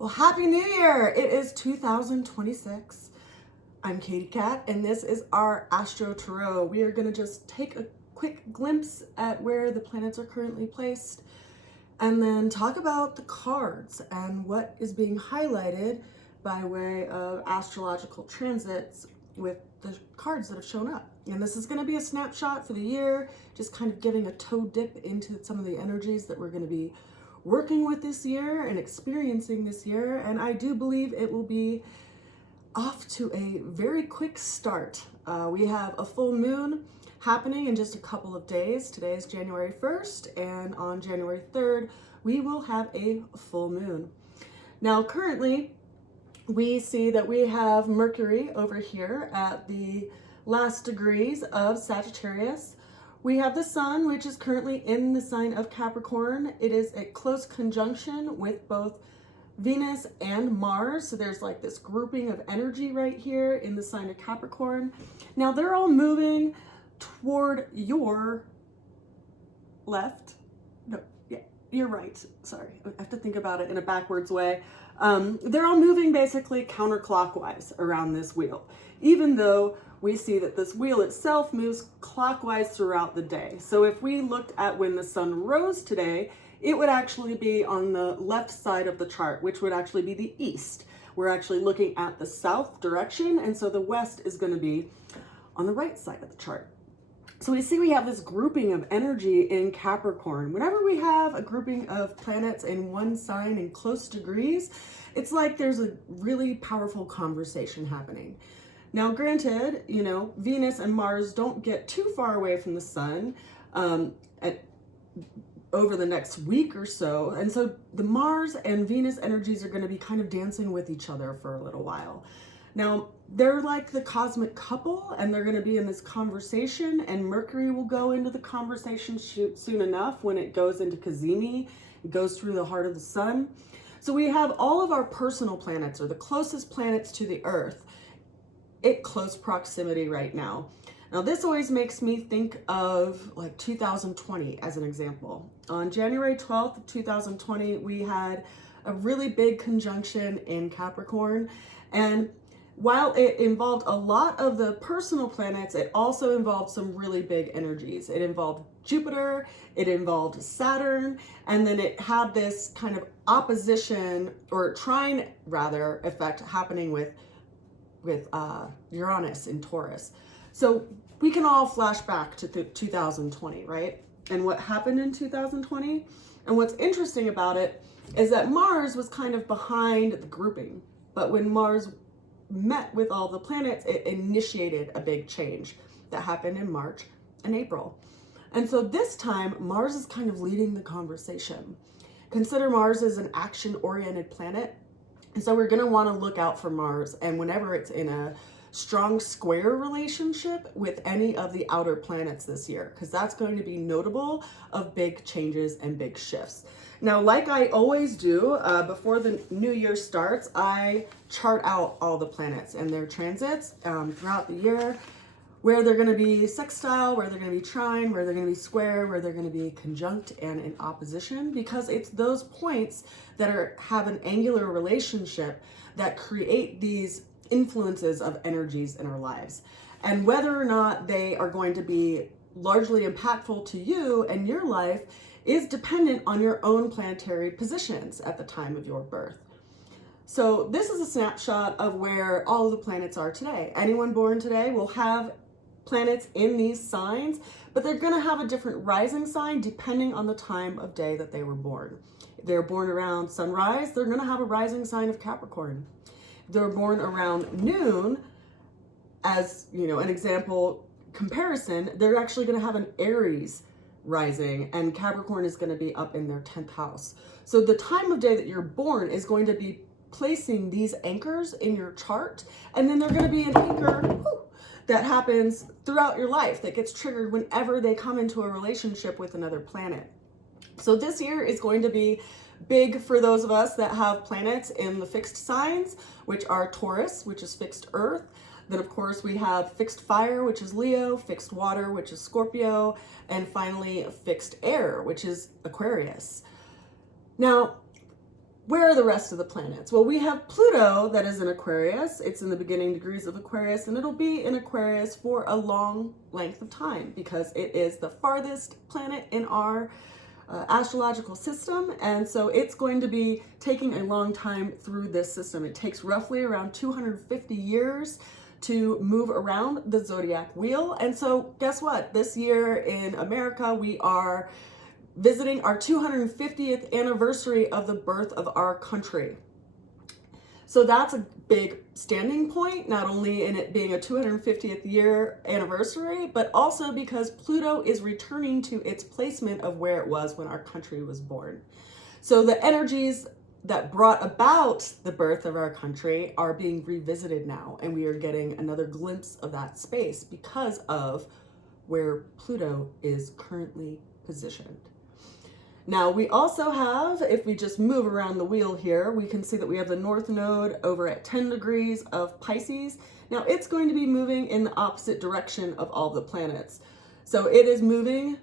Well, Happy New Year! It is 2026. I'm Katie Cat, and this is our Astro Tarot. We are going to just take a quick glimpse at where the planets are currently placed, and then talk about the cards and what is being highlighted by way of astrological transits with the cards that have shown up. And this is going to be a snapshot for the year, just kind of giving a toe dip into some of the energies that we're going to be working with this year and experiencing this year. And I do believe it will be off to a very quick start. We have a full moon happening in just a couple of days. Today is January 1st, and on January 3rd, we will have a full moon. Now, currently, we see that we have Mercury over here at the last degrees of Sagittarius. We have the sun, which is currently in the sign of Capricorn. It is a close conjunction with both Venus and Mars. So there's like this grouping of energy right here in the sign of Capricorn. Now they're all moving toward your left. No, yeah, you're right. Sorry, I have to think about it in a backwards way. They're all moving basically counterclockwise around this wheel, even though we see that this wheel itself moves clockwise throughout the day. So if we looked at when the sun rose today, it would actually be on the left side of the chart, which would actually be the east. We're actually looking at the south direction, and so the west is going to be on the right side of the chart. So we see we have this grouping of energy in Capricorn. Whenever we have a grouping of planets in one sign in close degrees, it's like there's a really powerful conversation happening. Now, granted, you know, Venus and Mars don't get too far away from the sun over the next week or so. And so the Mars and Venus energies are going to be kind of dancing with each other for a little while. Now, they're like the cosmic couple, and they're going to be in this conversation, and Mercury will go into the conversation soon enough when it goes into Cazimi. It goes through the heart of the sun. So we have all of our personal planets, or the closest planets to the Earth, at close proximity right now. Now, this always makes me think of like 2020 as an example. On January 12th of 2020, we had a really big conjunction in Capricorn. And while it involved a lot of the personal planets, it also involved some really big energies. It involved Jupiter, it involved Saturn, and then it had this kind of opposition, or trine rather, effect happening with Uranus in Taurus. So we can all flash back to 2020, right? And what happened in 2020? And what's interesting about it is that Mars was kind of behind the grouping. But when Mars met with all the planets, it initiated a big change that happened in March and April. And so this time, Mars is kind of leading the conversation. Consider Mars as an action-oriented planet. And so we're going to want to look out for Mars, and whenever it's in a strong square relationship with any of the outer planets this year, because that's going to be notable of big changes and big shifts. Now, like I always do, before the new year starts, I chart out all the planets and their transits throughout the year, where they're going to be sextile, where they're going to be trine, where they're going to be square, where they're going to be conjunct and in opposition, because it's those points that have an angular relationship that create these influences of energies in our lives. And whether or not they are going to be largely impactful to you and your life is dependent on your own planetary positions at the time of your birth. So this is a snapshot of where all of the planets are today. Anyone born today will have planets in these signs, but they're going to have a different rising sign depending on the time of day that they were born. If they're born around sunrise, they're going to have a rising sign of Capricorn. If they're born around noon, as you know, an example comparison, they're actually going to have an Aries rising, and Capricorn is going to be up in their 10th house. So the time of day that you're born is going to be placing these anchors in your chart, and then they're going to be an anchor that happens throughout your life that gets triggered whenever they come into a relationship with another planet. So this year is going to be big for those of us that have planets in the fixed signs, which are Taurus, which is fixed earth. Then of course we have fixed fire, which is Leo, fixed water, which is Scorpio, and finally fixed air, which is Aquarius. Now, where are the rest of the planets? Well, we have Pluto that is in Aquarius. It's in the beginning degrees of Aquarius, and it'll be in Aquarius for a long length of time because it is the farthest planet in our astrological system. And so it's going to be taking a long time through this system. It takes roughly around 250 years to move around the zodiac wheel. And so guess what? This year in America, we are visiting our 250th anniversary of the birth of our country. So that's a big standing point, not only in it being a 250th year anniversary, but also because Pluto is returning to its placement of where it was when our country was born. So the energies that brought about the birth of our country are being revisited now, and we are getting another glimpse of that space because of where Pluto is currently positioned. Now we also have, if we just move around the wheel here, we can see that we have the North Node over at 10 degrees of Pisces. Now it's going to be moving in the opposite direction of all the planets. So it is moving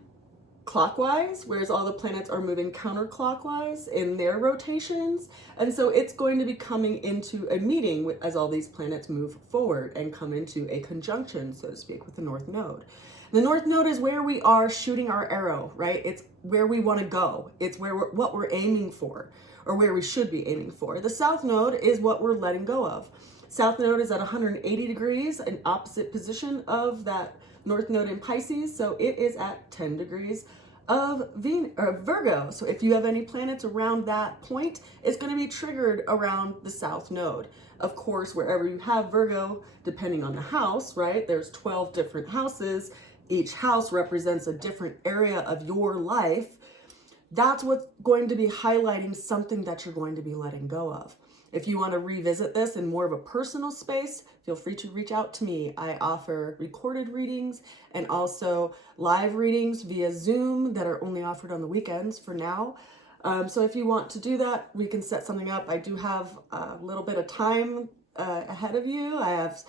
clockwise, whereas all the planets are moving counterclockwise in their rotations. And so it's going to be coming into a meeting as all these planets move forward and come into a conjunction, so to speak, with the North Node. The North Node is where we are shooting our arrow, right? It's where we want to go. It's where what we're aiming for, or where we should be aiming for. The South Node is what we're letting go of. South Node is at 180 degrees, an opposite position of that North Node in Pisces, so it is at 10 degrees of Virgo. So if you have any planets around that point, it's going to be triggered around the South Node. Of course, wherever you have Virgo, depending on the house, right? There's 12 different houses. Each house represents a different area of your life. That's what's going to be highlighting something that you're going to be letting go of. If you want to revisit this in more of a personal space, feel free to reach out to me. I offer recorded readings and also live readings via Zoom that are only offered on the weekends for now. So if you want to do that, we can set something up. I do have a little bit of time ahead of you. I have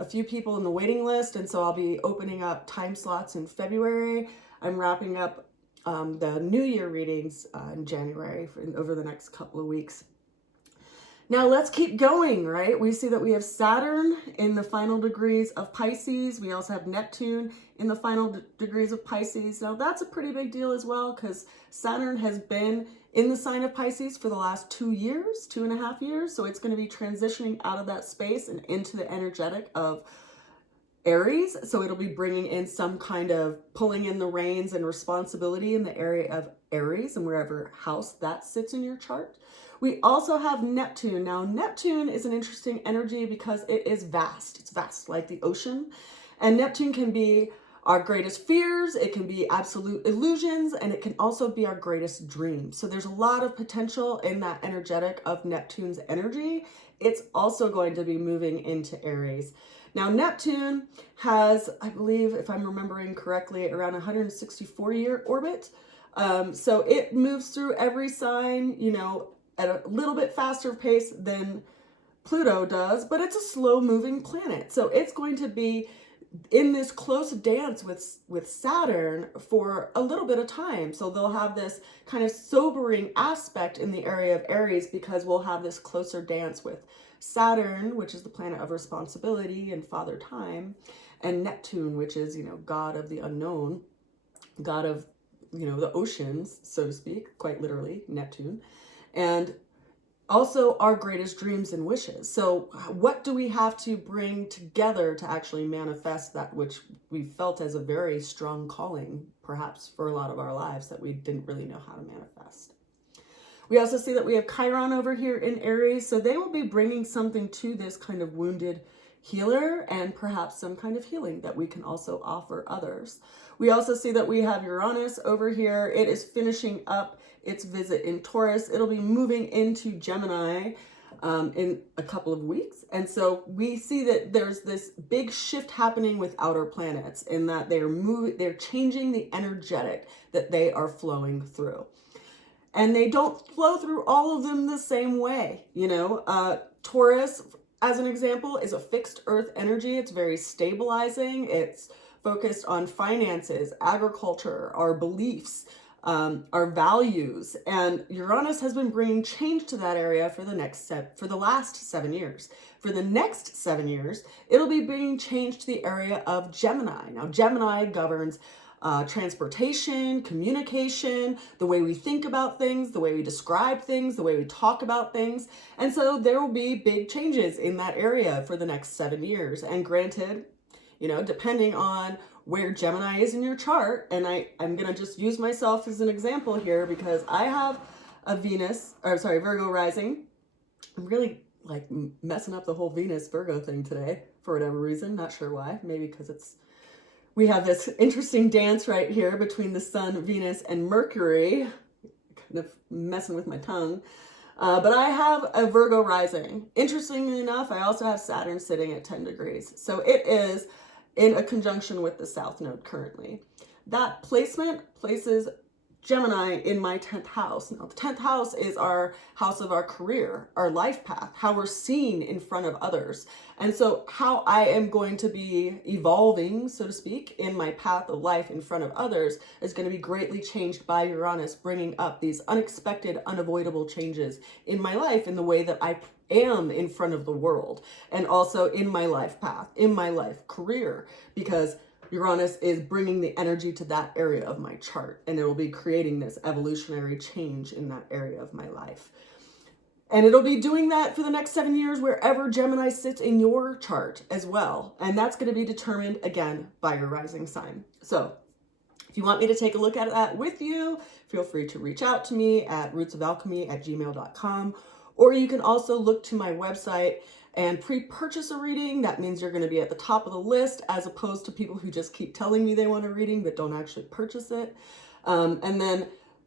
a few people in the waiting list, and so I'll be opening up time slots in February. I'm wrapping up the New Year readings in January over the next couple of weeks. Now let's keep going, right? We see that we have Saturn in the final degrees of Pisces. We also have Neptune in the final degrees of Pisces. Now that's a pretty big deal as well, because Saturn has been in the sign of Pisces for the last 2 years, 2.5 years. So it's going to be transitioning out of that space and into the energetic of Aries. So it'll be bringing in some kind of pulling in the reins and responsibility in the area of Aries and wherever house that sits in your chart. We also have Neptune. Now, Neptune is an interesting energy because it is vast. It's vast, like the ocean. And Neptune can be our greatest fears, it can be absolute illusions, and it can also be our greatest dreams. So there's a lot of potential in that energetic of Neptune's energy. It's also going to be moving into Aries. Now, Neptune has, I believe, if I'm remembering correctly, around 164-year orbit. So it moves through every sign, you know, at a little bit faster pace than Pluto does, but it's a slow-moving planet. So it's going to be in this close dance with Saturn for a little bit of time. So they'll have this kind of sobering aspect in the area of Aries because we'll have this closer dance with Saturn, which is the planet of responsibility and father time, and Neptune, which is, you know, god of the unknown, god of, you know, the oceans, so to speak, quite literally, Neptune. And also our greatest dreams and wishes. So what do we have to bring together to actually manifest that which we felt as a very strong calling, perhaps for a lot of our lives, that we didn't really know how to manifest? We also see that we have Chiron over here in Aries. So they will be bringing something to this kind of wounded healer and perhaps some kind of healing that we can also offer others. We also see that we have Uranus over here. It is finishing up its visit in Taurus. It'll be moving into Gemini in a couple of weeks. And so we see that there's this big shift happening with outer planets in that they're changing the energetic that they are flowing through. And they don't flow through all of them the same way. You know, Taurus, as an example, is a fixed earth energy. It's very stabilizing. It's focused on finances, agriculture, our beliefs, our values. And Uranus has been bringing change to that area for the last 7 years. For the next 7 years, it'll be bringing change to the area of Gemini. Now, Gemini governs transportation, communication, the way we think about things, the way we describe things, the way we talk about things. And so there will be big changes in that area for the next 7 years. And granted, depending on where Gemini is in your chart, and I'm going to just use myself as an example here because I have a Virgo rising. I'm really like messing up the whole Venus Virgo thing today for whatever reason. Not sure why. Maybe because we have this interesting dance right here between the Sun, Venus, and Mercury. Kind of messing with my tongue. But I have a Virgo rising. Interestingly enough, I also have Saturn sitting at 10 degrees. So it is in a conjunction with the South Node currently. That placement places Gemini in my 10th house. Now, the 10th house is our house of our career, our life path, how we're seen in front of others. And so how I am going to be evolving, so to speak, in my path of life in front of others is going to be greatly changed by Uranus bringing up these unexpected, unavoidable changes in my life in the way that I am in front of the world and also in my life path, in my life career, because Uranus is bringing the energy to that area of my chart, and it will be creating this evolutionary change in that area of my life. And it'll be doing that for the next 7 years wherever Gemini sits in your chart as well. And that's going to be determined, again, by your rising sign. So if you want me to take a look at that with you, feel free to reach out to me at rootsofalchemy@gmail.com. Or you can also look to my website and pre-purchase a reading. That means you're going to be at the top of the list as opposed to people who just keep telling me they want a reading but don't actually purchase it. And then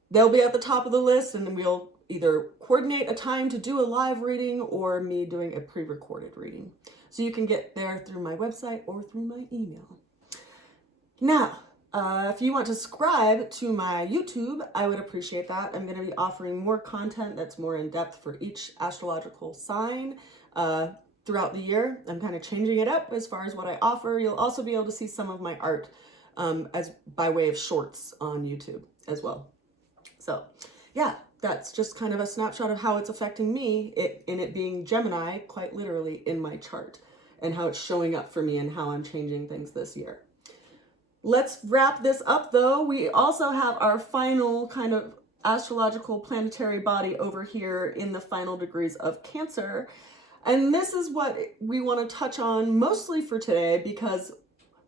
they'll be at the top of the list, and then we'll either coordinate a time to do a live reading or me doing a pre-recorded reading. So you can get there through my website or through my email. Now, if you want to subscribe to my YouTube, I would appreciate that. I'm going to be offering more content that's more in depth for each astrological sign throughout the year. I'm kind of changing it up as far as what I offer. You'll also be able to see some of my art as by way of shorts on YouTube as well. So yeah, that's just kind of a snapshot of how it's affecting me, it being Gemini, quite literally in my chart, and how it's showing up for me and how I'm changing things this year. Let's wrap this up though. We also have our final kind of astrological planetary body over here in the final degrees of Cancer. And this is what we want to touch on mostly for today, because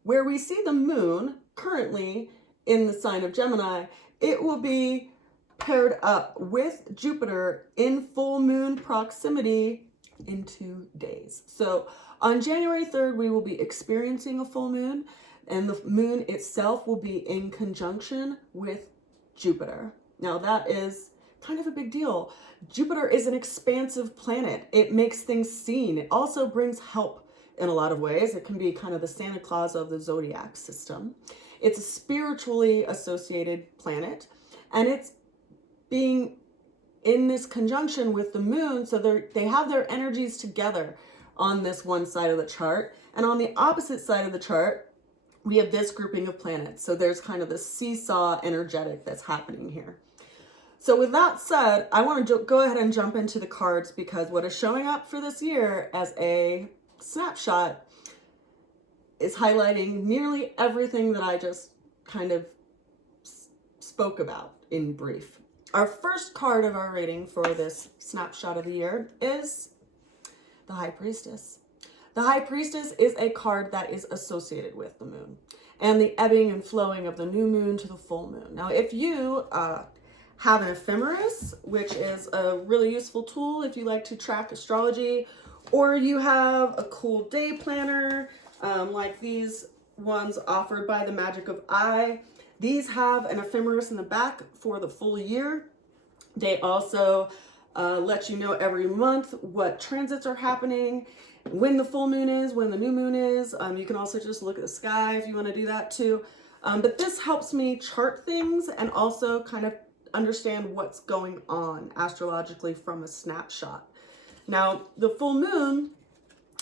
where we see the moon currently in the sign of Gemini, it will be paired up with Jupiter in full moon proximity in 2 days. So on January 3rd, we will be experiencing a full moon, and the moon itself will be in conjunction with Jupiter. Now that is kind of a big deal. Jupiter is an expansive planet. It makes things seen. It also brings help in a lot of ways. It can be kind of the Santa Claus of the zodiac system. It's a spiritually associated planet, and it's being in this conjunction with the moon, so they have their energies together on this one side of the chart. And on the opposite side of the chart, we have this grouping of planets. So there's kind of this seesaw energetic that's happening here. So with that said, I want to go ahead and jump into the cards, because what is showing up for this year as a snapshot is highlighting nearly everything that I just kind of spoke about in brief. Our first card of our reading for this snapshot of the year is the High Priestess. The High Priestess is a card that is associated with the moon and the ebbing and flowing of the new moon to the full moon. Now, if you have an ephemeris, which is a really useful tool if you like to track astrology, or you have a cool day planner like these ones offered by the Magic of I, these have an ephemeris in the back for the full year. They also let you know every month what transits are happening, when the full moon is, when the new moon is. You can also just look at the sky if you want to do that too. But this helps me chart things and also kind of understand what's going on astrologically from a snapshot. Now, the full moon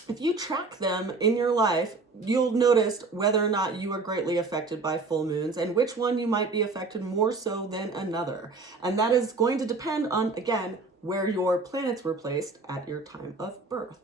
if you track them in your life, you'll notice whether or not you are greatly affected by full moons and which one you might be affected more so than another. And that is going to depend on, again, where your planets were placed at your time of birth.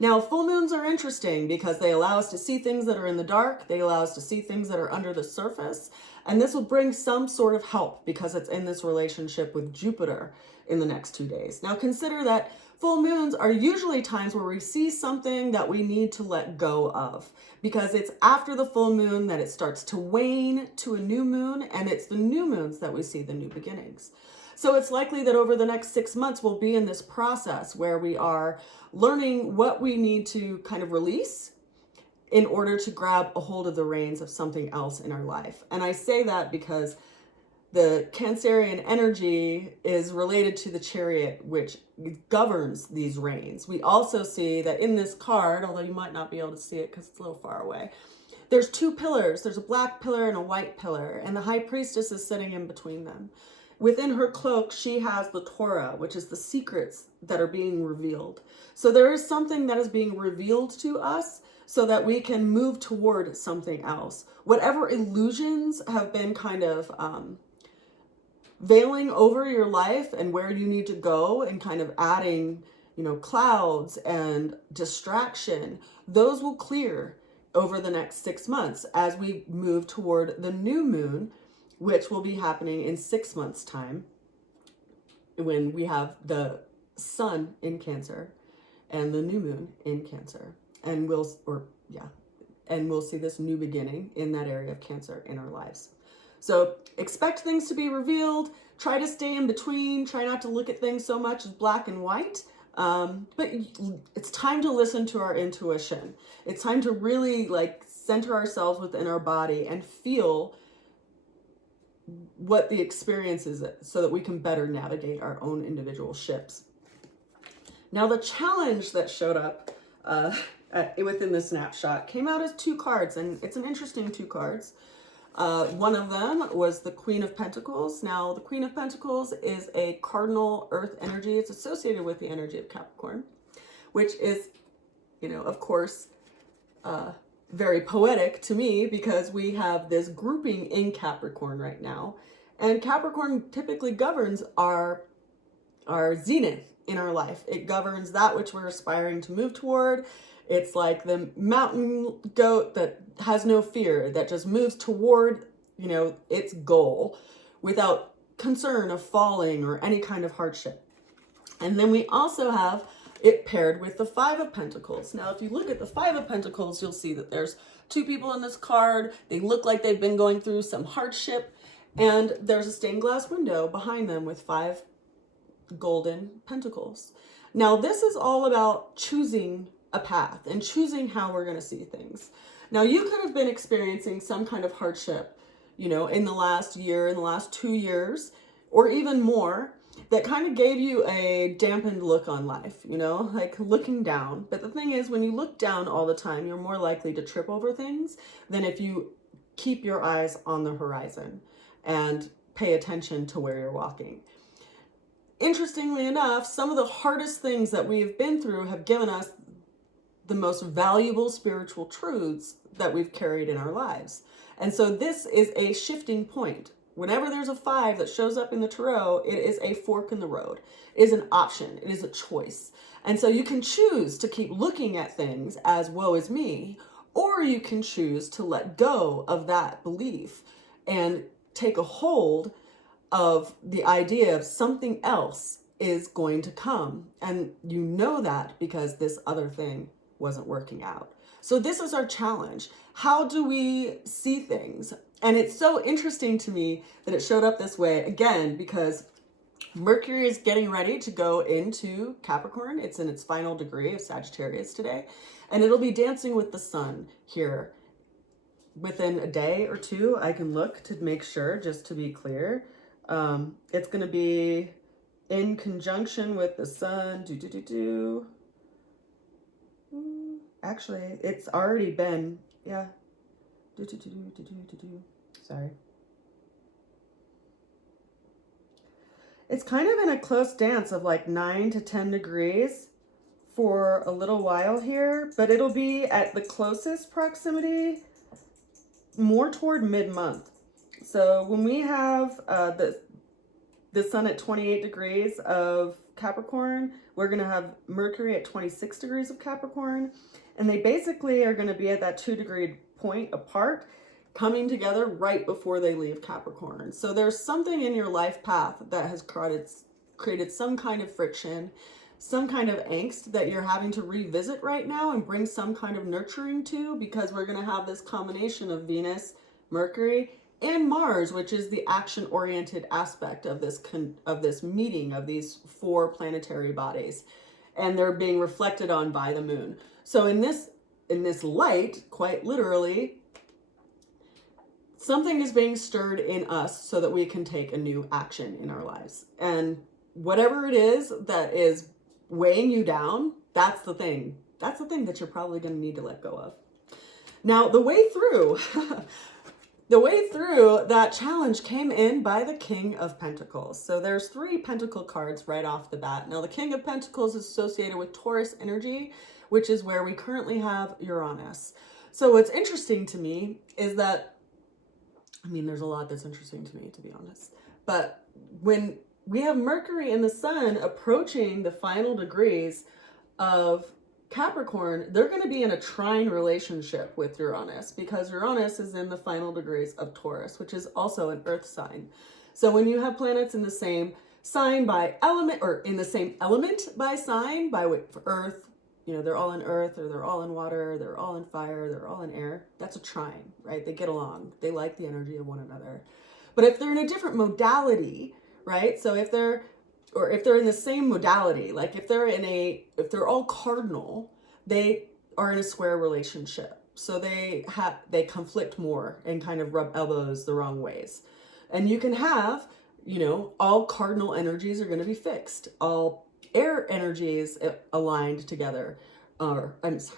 Now, full moons are interesting because they allow us to see things that are in the dark. They allow us to see things that are under the surface. And this will bring some sort of help because it's in this relationship with Jupiter in the next 2 days. Now, consider that full moons are usually times where we see something that we need to let go of, because it's after the full moon that it starts to wane to a new moon, and it's the new moons that we see the new beginnings. So it's likely that over the next 6 months, we'll be in this process where we are learning what we need to kind of release in order to grab a hold of the reins of something else in our life. And I say that because the Cancerian energy is related to the Chariot, which governs these reins. We also see that in this card, although you might not be able to see it because it's a little far away, there's 2 pillars. There's a black pillar and a white pillar, and the High Priestess is sitting in between them. Within her cloak, she has the Torah, which is the secrets that are being revealed. So there is something that is being revealed to us so that we can move toward something else. Whatever illusions have been kind of veiling over your life and where you need to go and kind of adding, clouds and distraction, those will clear over the next 6 months as we move toward the new moon, which will be happening in 6 months' time, when we have the sun in Cancer and the new moon in Cancer. And we'll see this new beginning in that area of Cancer in our lives. So expect things to be revealed. Try to stay in between. Try not to look at things so much as black and white. But it's time to listen to our intuition. It's time to really center ourselves within our body and feel what the experience is so that we can better navigate our own individual ships. Now, the challenge that showed up within the snapshot came out as 2 cards, and it's an interesting 2 cards. One of them was the Queen of Pentacles. Now, the Queen of Pentacles is a cardinal earth energy. It's associated with the energy of Capricorn, which is, of course, very poetic to me because we have this grouping in Capricorn right now. And Capricorn typically governs our zenith in our life. It governs that which we're aspiring to move toward. It's like the mountain goat that has no fear, that just moves toward, its goal without concern of falling or any kind of hardship. And then we also have it paired with the 5 of Pentacles. Now, if you look at the 5 of Pentacles, you'll see that there's 2 people in this card. They look like they've been going through some hardship, and there's a stained glass window behind them with 5 golden pentacles. Now, this is all about choosing a path and choosing how we're going to see things. Now, you could have been experiencing some kind of hardship, in the last year, in the last 2 years, or even more, that kind of gave you a dampened look on life, like looking down. But the thing is, when you look down all the time, you're more likely to trip over things than if you keep your eyes on the horizon and pay attention to where you're walking. Interestingly enough, some of the hardest things that we've been through have given us the most valuable spiritual truths that we've carried in our lives. And so this is a shifting point. Whenever there's a 5 that shows up in the tarot, it is a fork in the road. It is an option. It is a choice. And so you can choose to keep looking at things as woe is me, or you can choose to let go of that belief and take a hold of the idea of something else is going to come. And you know that because this other thing wasn't working out. So this is our challenge. How do we see things? And it's so interesting to me that it showed up this way, again, because Mercury is getting ready to go into Capricorn. It's in its final degree of Sagittarius today, and it'll be dancing with the sun here. Within a day or 2, I can look to make sure, just to be clear. It's going to be in conjunction with the sun. Actually, it's already been, yeah. Sorry. It's kind of in a close dance of like 9 to 10 degrees for a little while here, but it'll be at the closest proximity more toward mid-month. So when we have the sun at 28 degrees of Capricorn, we're going to have Mercury at 26 degrees of Capricorn, and they basically are going to be at that 2-degree point apart, coming together right before they leave Capricorn. So there's something in your life path that has created some kind of friction, some kind of angst that you're having to revisit right now and bring some kind of nurturing to, because we're going to have this combination of Venus, Mercury, and Mars, which is the action-oriented aspect of this meeting of these 4 planetary bodies, and they're being reflected on by the moon. So in this light, quite literally, something is being stirred in us so that we can take a new action in our lives. And whatever it is that is weighing you down, that's the thing that you're probably going to need to let go of. Now, the way through that challenge came in by the King of Pentacles. So there's 3 Pentacle cards right off the bat. Now, the King of Pentacles is associated with Taurus energy, which is where we currently have Uranus. So what's interesting to me is that, I mean, there's a lot that's interesting to me, to be honest. But when we have Mercury and the Sun approaching the final degrees of Capricorn, they're going to be in a trine relationship with Uranus, because Uranus is in the final degrees of Taurus, which is also an earth sign. So when you have planets in the same sign by element, or in the same element by sign, for earth, they're all in earth, or they're all in water, they're all in fire, they're all in air. That's a trine, right? They get along. They like the energy of one another. But if they're in a different modality, right? So if they're in the same modality, like if they're all cardinal, they are in a square relationship. So they conflict more and kind of rub elbows the wrong ways. And you can have, all cardinal energies are going to be fixed. All air energies aligned together. Mercury's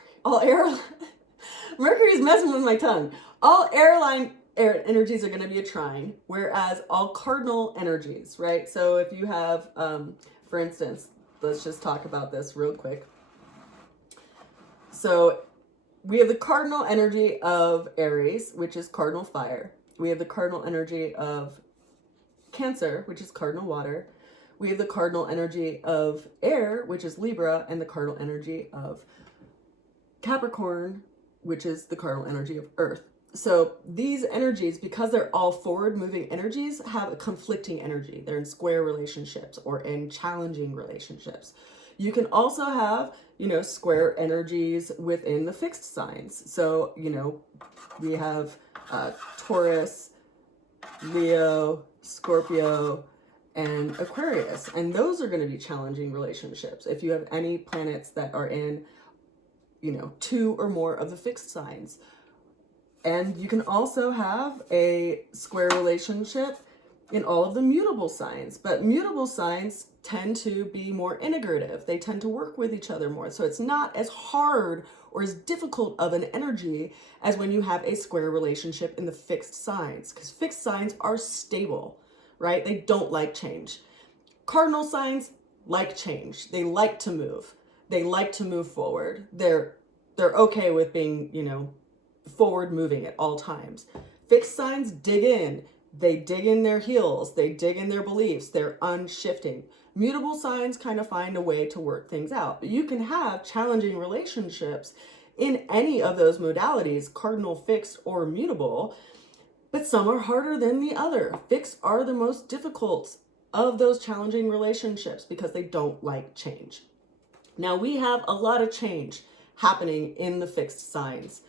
messing with my tongue. All air energies are going to be a trine, whereas all cardinal energies, right? So if you have, for instance, let's just talk about this real quick. So we have the cardinal energy of Aries, which is cardinal fire. We have the cardinal energy of Cancer, which is cardinal water. We have the cardinal energy of air, which is Libra, and the cardinal energy of Capricorn, which is the cardinal energy of Earth. So these energies, because they're all forward-moving energies, have a conflicting energy. They're in square relationships or in challenging relationships. You can also have, square energies within the fixed signs. So, we have Taurus, Leo, Scorpio, and Aquarius. And those are going to be challenging relationships. If you have any planets that are in, 2 or more of the fixed signs. And you can also have a square relationship in all of the mutable signs. But mutable signs tend to be more integrative. They tend to work with each other more. So it's not as hard or as difficult of an energy as when you have a square relationship in the fixed signs. Because fixed signs are stable, right? They don't like change. Cardinal signs like change. They like to move. They like to move forward. They're okay with being, forward moving at all times. Fixed signs dig in. They dig in their heels. They dig in their beliefs. They're unshifting. Mutable signs kind of find a way to work things out. But you can have challenging relationships in any of those modalities, cardinal, fixed, or mutable, but some are harder than the other. Fixed are the most difficult of those challenging relationships because they don't like change. Now we have a lot of change happening in the fixed signs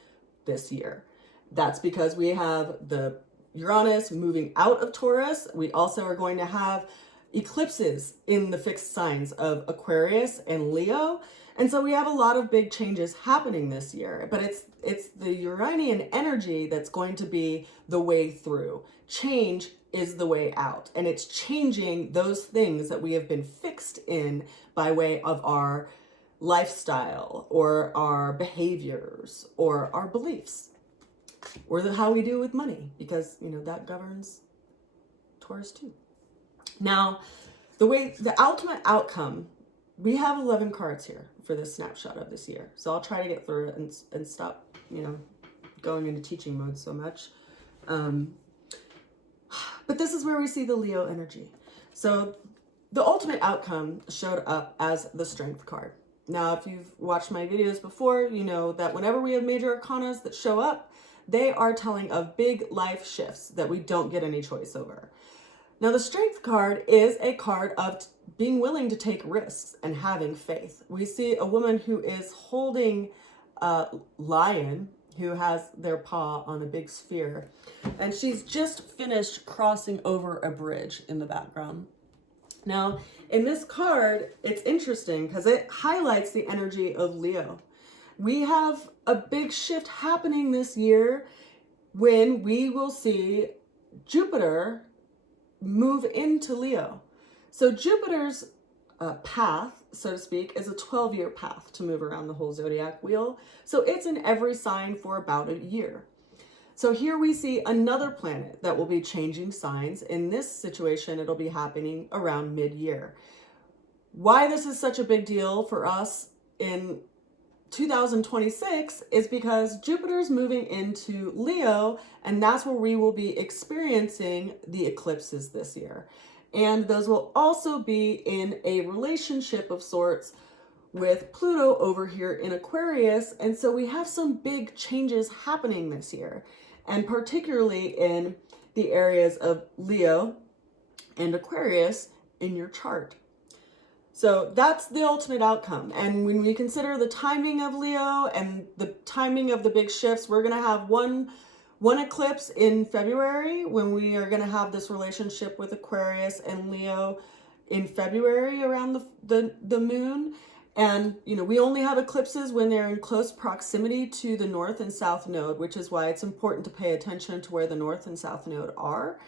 this year. That's because we have the Uranus moving out of Taurus. We also are going to have eclipses in the fixed signs of Aquarius and Leo. And so we have a lot of big changes happening this year, but it's the Uranian energy that's going to be the way through. Change is the way out, and it's changing those things that we have been fixed in by way of our lifestyle or our behaviors or our beliefs or how we do with money, because that governs Taurus too. Now, the ultimate outcome we have 11 cards here for this snapshot of this year. So I'll try to get through it and stop, going into teaching mode so much. But this is where we see the Leo energy. So the ultimate outcome showed up as the Strength card. Now, if you've watched my videos before, you know that whenever we have major arcanas that show up, they are telling of big life shifts that we don't get any choice over. Now, the Strength card is a card of being willing to take risks and having faith. We see a woman who is holding a lion who has their paw on a big sphere, and she's just finished crossing over a bridge in the background. Now, in this card, it's interesting because it highlights the energy of Leo. We have a big shift happening this year when we will see Jupiter move into Leo. So Jupiter's path, so to speak, is a 12-year path to move around the whole zodiac wheel. So it's in every sign for about a year. So here we see another planet that will be changing signs. In this situation, it'll be happening around mid-year. Why this is such a big deal for us in 2026 is because Jupiter's moving into Leo, and that's where we will be experiencing the eclipses this year. And those will also be in a relationship of sorts with Pluto over here in Aquarius. And so we have some big changes happening this year, and particularly in the areas of Leo and Aquarius in your chart. So that's the ultimate outcome. And when we consider the timing of Leo and the timing of the big shifts, we're going to have one eclipse in February when we are going to have this relationship with Aquarius and Leo in February around the moon. And, we only have eclipses when they're in close proximity to the North and South Node, which is why it's important to pay attention to where the North and South Node are.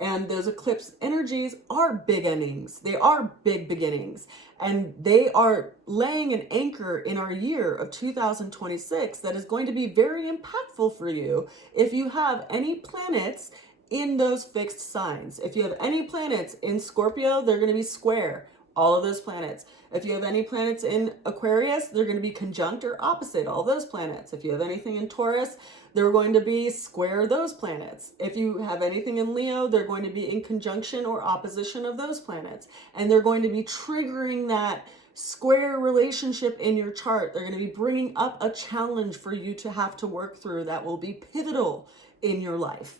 And those eclipse energies are big endings. They are big beginnings. And they are laying an anchor in our year of 2026 that is going to be very impactful for you if you have any planets in those fixed signs. If you have any planets in Scorpio, they're going to be square, all of those planets. If you have any planets in Aquarius, they're going to be conjunct or opposite all those planets. If you have anything in Taurus, they're going to be square those planets. If you have anything in Leo, they're going to be in conjunction or opposition of those planets. And they're going to be triggering that square relationship in your chart. They're going to be bringing up a challenge for you to have to work through that will be pivotal in your life.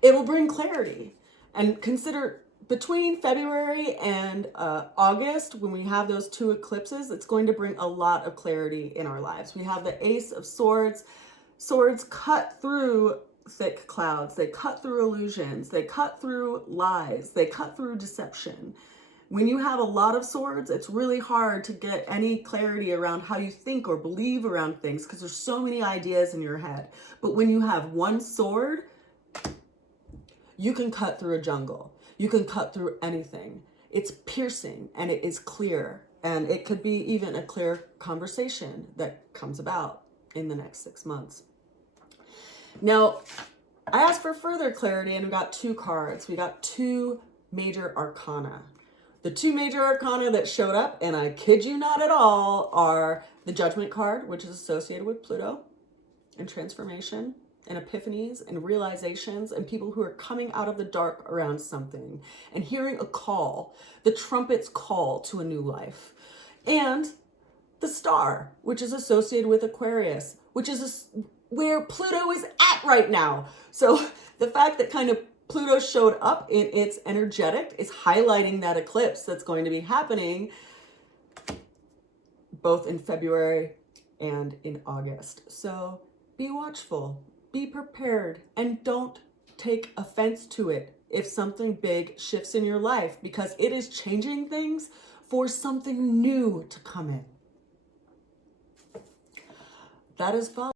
It will bring clarity. And consider between February and August, when we have those two eclipses, it's going to bring a lot of clarity in our lives. We have the Ace of Swords. Swords cut through thick clouds. They cut through illusions. They cut through lies. They cut through deception. When you have a lot of swords, it's really hard to get any clarity around how you think or believe around things because there's so many ideas in your head. But when you have one sword, you can cut through a jungle. You can cut through anything. It's piercing and it is clear. And it could be even a clear conversation that comes about in the next 6 months. Now, I asked for further clarity and we got two cards. We got two major arcana. The two major arcana that showed up, and I kid you not at all, are the Judgment card, which is associated with Pluto and transformation and epiphanies and realizations and people who are coming out of the dark around something and hearing a call, the trumpet's call to a new life. And the Star, which is associated with Aquarius, which is where Pluto is at right now. So the fact that kind of Pluto showed up in its energetic is highlighting that eclipse that's going to be happening both in February and in August. So be watchful. Be prepared and don't take offense to it if something big shifts in your life, because it is changing things for something new to come in. That is fun.